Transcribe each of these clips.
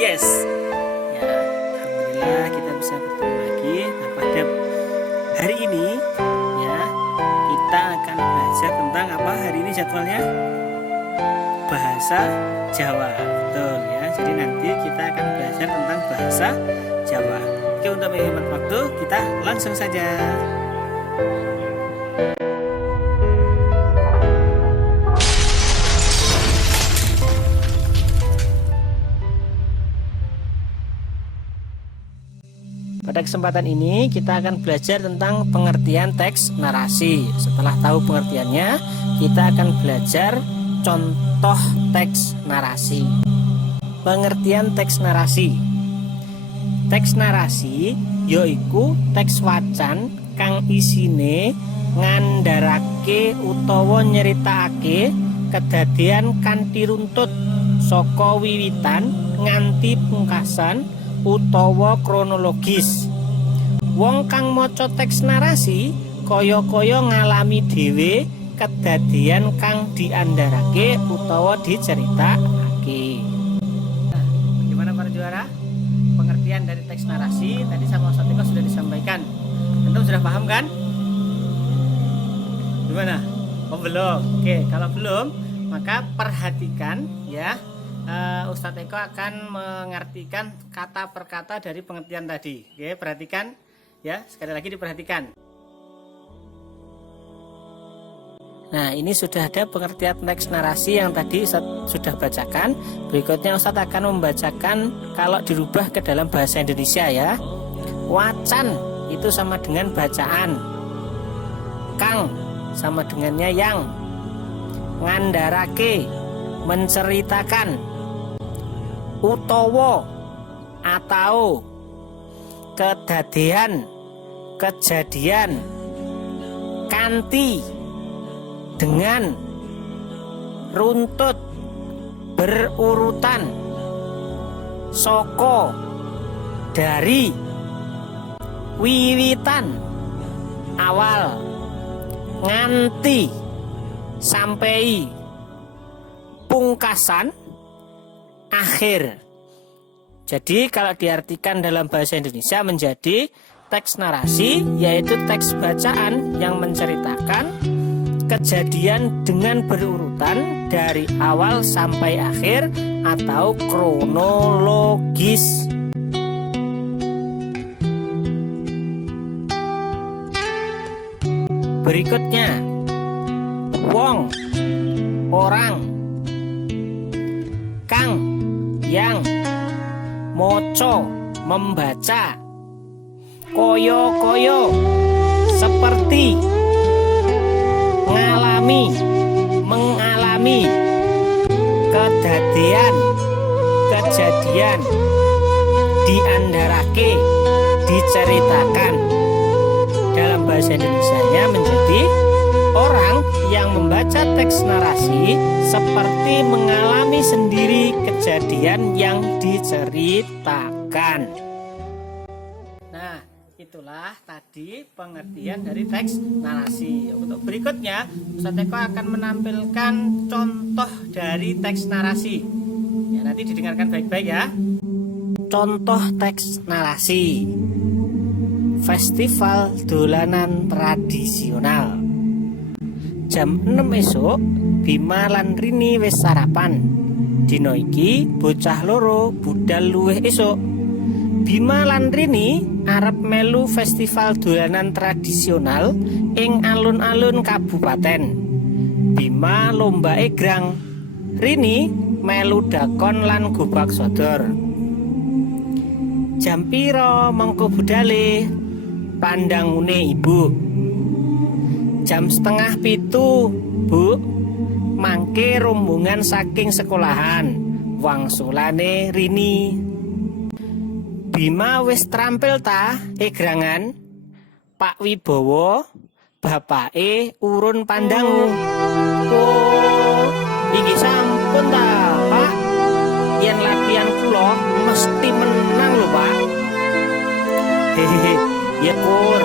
Yes. Ya, alhamdulillah kita bisa bertemu lagi. Nah, pada hari ini ya kita akan belajar tentang apa hari ini jadwalnya? Bahasa Jawa. Betul ya. Jadi nanti kita akan belajar tentang bahasa Jawa. Oke, untuk menghemat waktu kita langsung saja. Pada kesempatan ini kita akan belajar tentang pengertian teks narasi. Setelah tahu pengertiannya, kita akan belajar contoh teks narasi. Pengertian teks narasi. Teks narasi yaiku teks wacan kang isine ngandharake utawa nyeritakake kedadian kanthi runtut saka wiwitan nganti pungkasan utawa kronologis. Wong kang maca teks narasi kaya-kaya ngalami dhewe kedadian kang diandharake utawa diceritakake. Nah, bagaimana para juara? Pengertian dari teks narasi tadi sama Ustaz Eko sudah disampaikan. Antum sudah paham kan? Gimana? Oh belum. Oke, kalau belum maka perhatikan ya. Ustadz Eko akan mengartikan kata per kata dari pengertian tadi. Oke, perhatikan ya, sekali lagi diperhatikan. Nah, ini sudah ada pengertian teks narasi yang tadi Ustadz sudah bacakan. Berikutnya Ustadz akan membacakan kalau dirubah ke dalam bahasa Indonesia ya. Wacan itu sama dengan bacaan. Kang sama dengannya yang. Ngandharake menceritakan. Utawa atau kedadian kejadian kanthi dengan runtut berurutan saka dari wiwitan awal nganti sampai pungkasan akhir. Jadi kalau diartikan dalam bahasa Indonesia menjadi teks narasi yaitu teks bacaan yang menceritakan kejadian dengan berurutan dari awal sampai akhir atau kronologis. Berikutnya, wong, orang, kang, yang, moco, membaca, koyo-koyo, seperti, ngalami, mengalami, kedadian, kejadian, diandharake, diceritakan. Dalam bahasa Indonesianya menjadi orang yang membaca teks narasi seperti mengalami sendiri kejadian yang diceritakan. Nah, itulah tadi pengertian dari teks narasi. Untuk berikutnya, Ustadz Eko akan menampilkan contoh dari teks narasi. Ya, nanti didengarkan baik-baik ya. Contoh teks narasi. Festival dolanan tradisional. Jam 6 esuk Bima lan Rini wis sarapan. Dino iki bocah loro budal luwih esuk. Bima lan Rini arep melu festival dolanan tradisional ing alun-alun kabupaten. Bima lomba egrang, Rini melu dakon lan gobak sodor. Jam piro mengko budale? Pandangune ibu. Jam 6:30, Bu. Mangke rombongan saking sekolahan. Wangsulane Rini. Bima wis trampil ta egrangan? Pak Wibowo, bapake urun pandangu. Oh, iki sampun ta, Pak? Yen latihan kula mesti menang lho, Pak. Hehehe, ya Pur,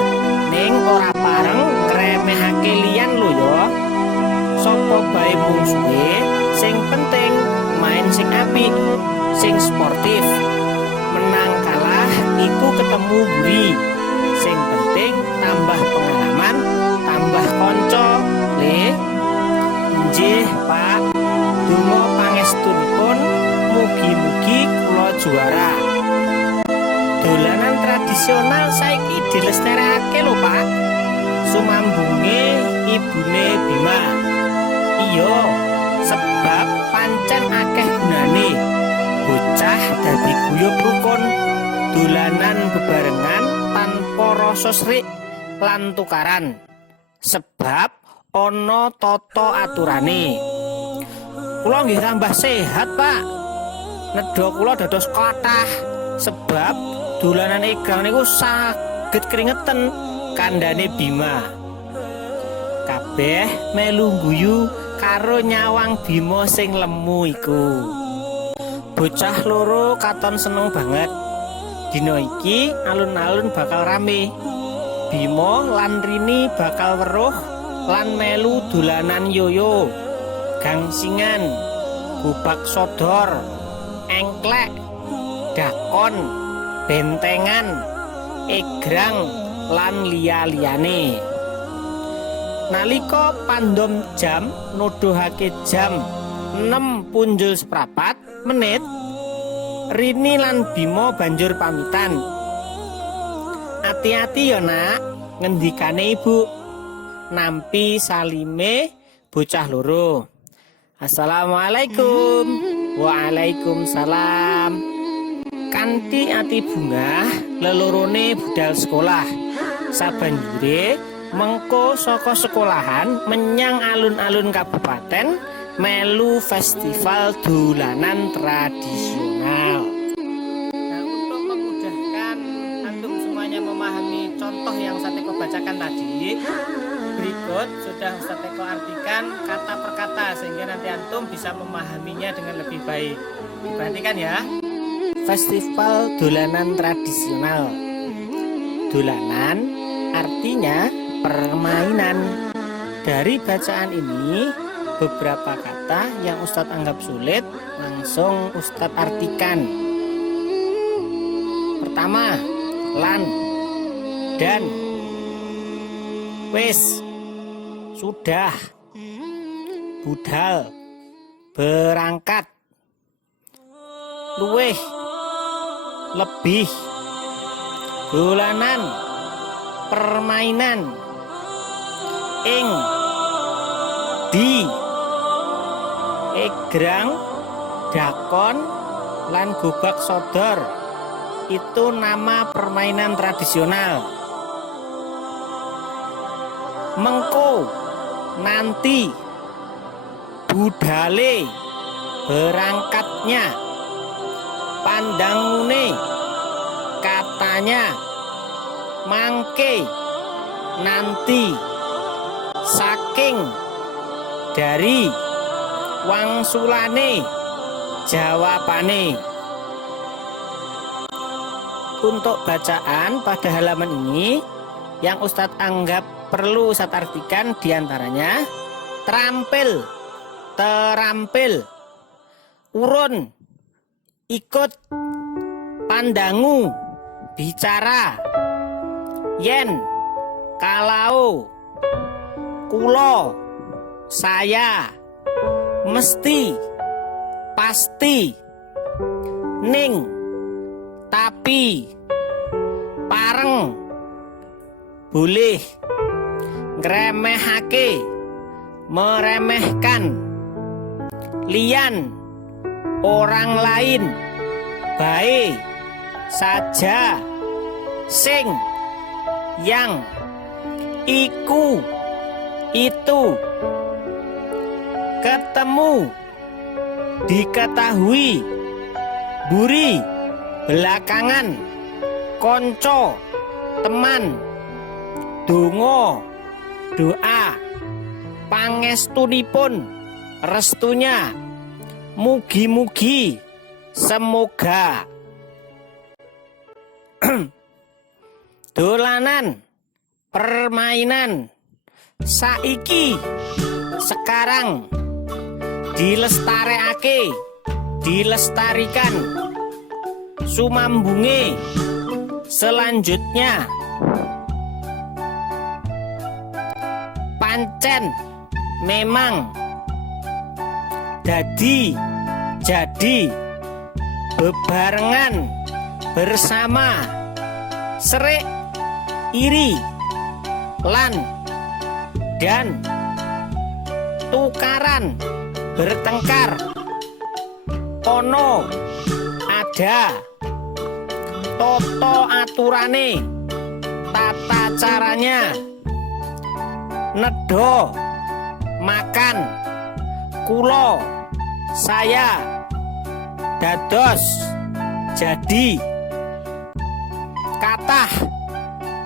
ning ora pareng kremehake liyan lho ya. Sopo bae mungsuhe, sing penting main sing apik, sing sportif. aku ketemu Buri. Sing penting tambah pengalaman, tambah konco. Nggih, Pak. Donga pangestunipun mugi-mugi kula juara. Dolanan tradisional saiki dilestarekake lho, Pak. Sumambunge ibune Bima. Iya, sebab pancen akeh gunane. Bocah dadi guyub rukun, dolanan bebarengan tanpa rasa srik lan tukaran. Sebab ana tata aturane. Kula nggih tambah sehat, Pak. Nedha kula dados kathah sebab dolanan egrang niku saged kringeten kandhane Bima. Kabeh melu guyu karo nyawang Bima sing lemu iku. Bocah loro katon seneng banget. Dina iki alun-alun bakal rame. Bima lan Rini bakal weruh lan melu dolanan yoyo, gangsingan, gobak sodor, engklek, dakon, bentengan, egrang lan liya-liyane. Nalika pandom jam nuduhake jam 6:04 Rini lan Bima banjur pamitan. Hati-hati ya nak, ngendikane ibu. Nampi salime bocah loro. Assalamualaikum. Waalaikumsalam. Kanthi ati bungah lelorone budal sekolah. Sabanjure mengko saka sekolahan menyang alun-alun kabupaten melu festival dolanan tradisional. Nah, untuk memudahkan antum semuanya memahami contoh yang Ustaz Eko bacakan tadi, berikut sudah Ustaz Eko artikan kata per kata sehingga nanti antum bisa memahaminya dengan lebih baik. Perhatikan ya. Festival dolanan tradisional. Dolanan artinya permainan. Dari bacaan ini, beberapa kata yang Ustadz anggap sulit langsung Ustadz artikan. Pertama, lan, dan, wis, sudah, budal, berangkat, luweh, lebih, dolanan, permainan, ing, di, egrang, dakon, lan gobak sodor. Itu nama permainan tradisional. Mengko, nanti, budale, berangkatnya, pandangune, katanya, mangke, nanti, saking, dari, wangsulane, jawabane. Untuk bacaan pada halaman ini yang Ustadz anggap perlu Ustadz artikan diantaranya terampil, terampil, urun, ikut, pandangu, bicara, yen, kalau, kulo, saya, mesti, pasti, ning, tapi, pareng, boleh, ngremehake, meremehkan, liyan, orang lain, bae, saja, sing, yang, iku, itu, ketemu, diketahui, buri, belakangan, konco, teman, donga, doa, pangestunipun, restunya, mugi-mugi, semoga. Dolanan, permainan, saiki, sekarang, dilestarekake, dilestarikan, sumambunge, Selanjutnya, pancen, memang, dadi, jadi, bebarengan, bersama, serik, iri, lan, dan, tukaran, bertengkar, ono, ada, toto aturane, tata caranya, nedo, makan, kulo, saya, dados, jadi, kathah,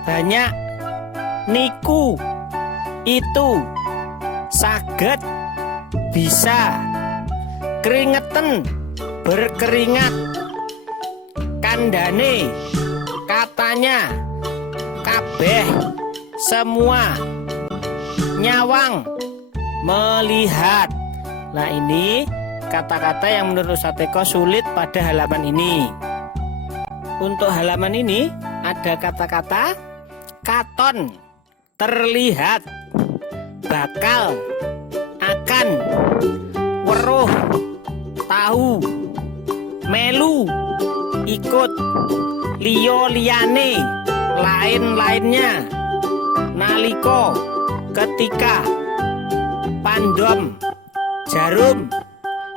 banyak, niku, itu, saged, bisa, keringetan, berkeringat, kandane, katanya, kabeh, semua, nyawang, melihat. Nah, ini kata-kata yang menurut Ustaz Eko sulit pada halaman ini. Untuk halaman ini ada kata-kata katon, terlihat, bakal, akan, weruh, tahu, melu, ikut, liyo liyane, lain-lainnya, naliko, ketika, pandom, jarum,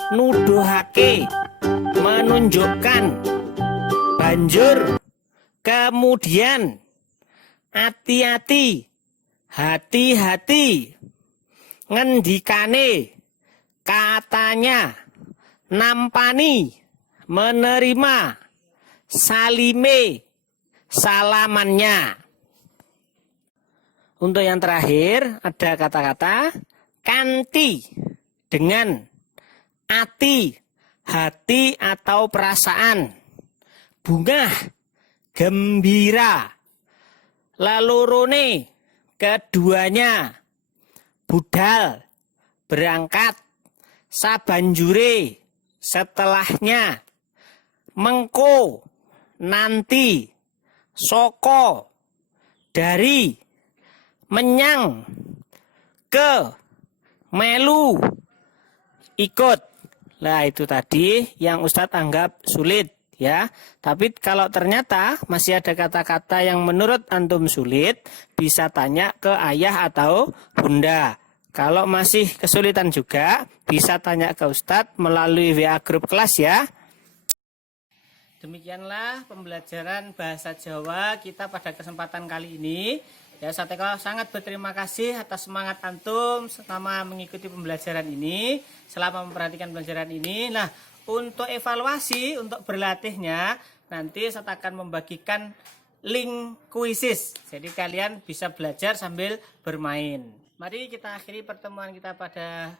nuduhake, menunjukkan, banjur, kemudian, hati-hati, hati-hati, ngendikane, katanya, nampani, menerima, salime, salamannya. Untuk yang terakhir ada kata-kata kanti, dengan, ati, hati atau perasaan, bunga, gembira, lalurune, keduanya, budal, berangkat, sabanjure, setelahnya, mengko, nanti, soko, dari, menyang, ke, melu, ikut. Nah, itu tadi yang Ustadz anggap sulit ya. Tapi kalau ternyata masih ada kata-kata yang menurut antum sulit, bisa tanya ke ayah atau bunda. Kalau masih kesulitan juga, bisa tanya ke Ustadz melalui WA grup kelas ya. Demikianlah pembelajaran bahasa Jawa kita pada kesempatan kali ini. Ya, Ustaz Eko sangat berterima kasih atas semangat antum selama mengikuti pembelajaran ini, selama memperhatikan pembelajaran ini. Nah, untuk evaluasi, untuk berlatihnya, nanti Ustaz akan membagikan link kuisis. Jadi kalian bisa belajar sambil bermain. Mari kita akhiri pertemuan kita pada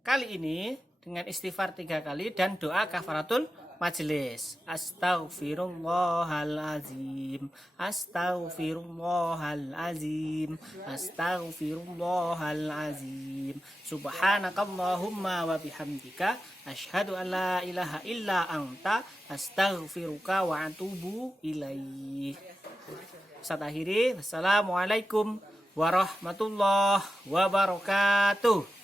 kali ini dengan istighfar 3 kali dan doa kafaratul majelis. Astaghfirullahalazim, astaghfirullahalazim, astaghfirullahalazim. Subhanakallahumma wa bihamdika asyhadu an la ilaha illa anta astaghfiruka wa atubu ilaih. Ustaz akhiri, wassalamualaikum warahmatullahi wabarakatuh.